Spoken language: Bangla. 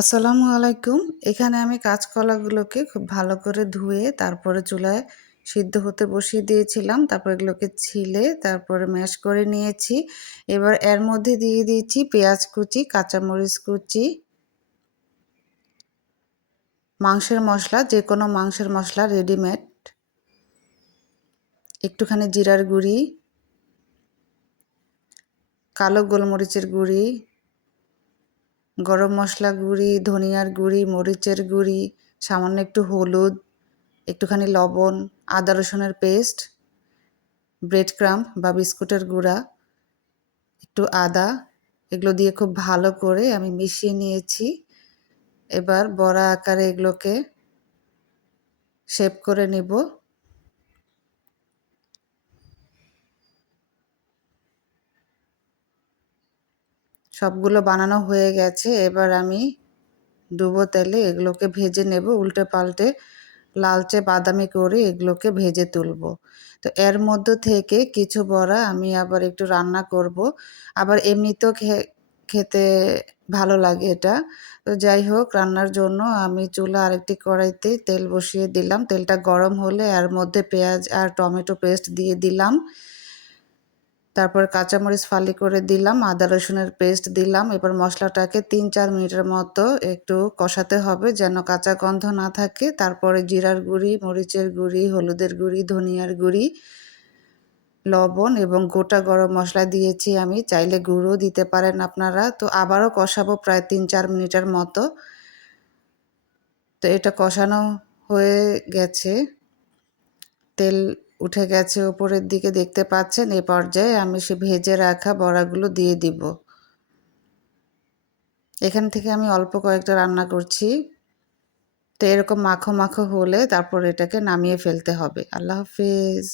আসসালামু আলাইকুম। এখানে আমি কাঁচকলাগুলোকে খুব ভালো করে ধুয়ে তারপরে চুলায় সিদ্ধ হতে বসিয়ে দিয়েছিলাম। তারপর এগুলোকে ছিলে তারপরে ম্যাশ করে নিয়েছি। এবার এর মধ্যে দিয়ে দিয়েছি পেঁয়াজ কুচি, কাঁচামরিচ কুচি, মাংসের মশলা, যেকোনো মাংসের মশলা রেডিমেড, একটুখানি জিরার গুঁড়ি, কালো গোলমরিচের গুঁড়ি, গরম মশলা গুঁড়ি, ধনিয়ার গুঁড়ি, মরিচের গুঁড়ি, সামান্য একটু হলুদ, একটুখানি লবণ, আদা রসুনের পেস্ট, ব্রেড ক্রাম্ব বা বিস্কুটের গুঁড়া, একটু আদা, এগুলো দিয়ে খুব ভালো করে আমি মিশিয়ে নিয়েছি। এবার বড়া আকারে এগুলোকে শেপ করে নেব। সবগুলো বানানো হয়ে গেছে। এবার আমি ডুবো তেলে এগুলোকে ভেজে নেব, উল্টে পাল্টে লালচে বাদামি করে এগুলোকে ভেজে তুলব। তো এর মধ্য থেকে কিছু বড়া আমি আবার একটু রান্না করব, আবার এমনিতেও খেতে ভালো লাগে এটা। তো যাই হোক, রান্নার জন্য আমি চুলা আরেকটি কড়াইতে তেল বসিয়ে দিলাম। তেলটা গরম হলে এর মধ্যে পেঁয়াজ আর টমেটো পেস্ট দিয়ে দিলাম। তারপর কাঁচামরিচ ফালি করে দিলাম, আদা রসুনের পেস্ট দিলাম। এবার মশলাটাকে ৩-৪ মিনিটের মতো একটু কষাতে হবে যেন কাঁচা গন্ধ না থাকে। তারপরে জিরার গুঁড়ি, মরিচের গুঁড়ি, হলুদের গুঁড়ি, ধনিয়ার গুঁড়ি, লবণ এবং গোটা গরম মশলা দিয়েছি আমি, চাইলে গুঁড়ো দিতে পারেন আপনারা। তো আবারও কষাবো প্রায় ৩-৪ মিনিটের মতো। তো এটা কষানো হয়ে গেছে, তেল উঠে গেছে ওপরের দিকে দেখতে পাচ্ছেন। এই পর্যায়ে আমি সে ভেজে রাখা বড়াগুলো দিয়ে দিব। এখান থেকে আমি অল্প কয়েকটা রান্না করছি। তো এরকম মাখো মাখো হলে তারপর এটাকে নামিয়ে ফেলতে হবে। আল্লাহ হাফেজ।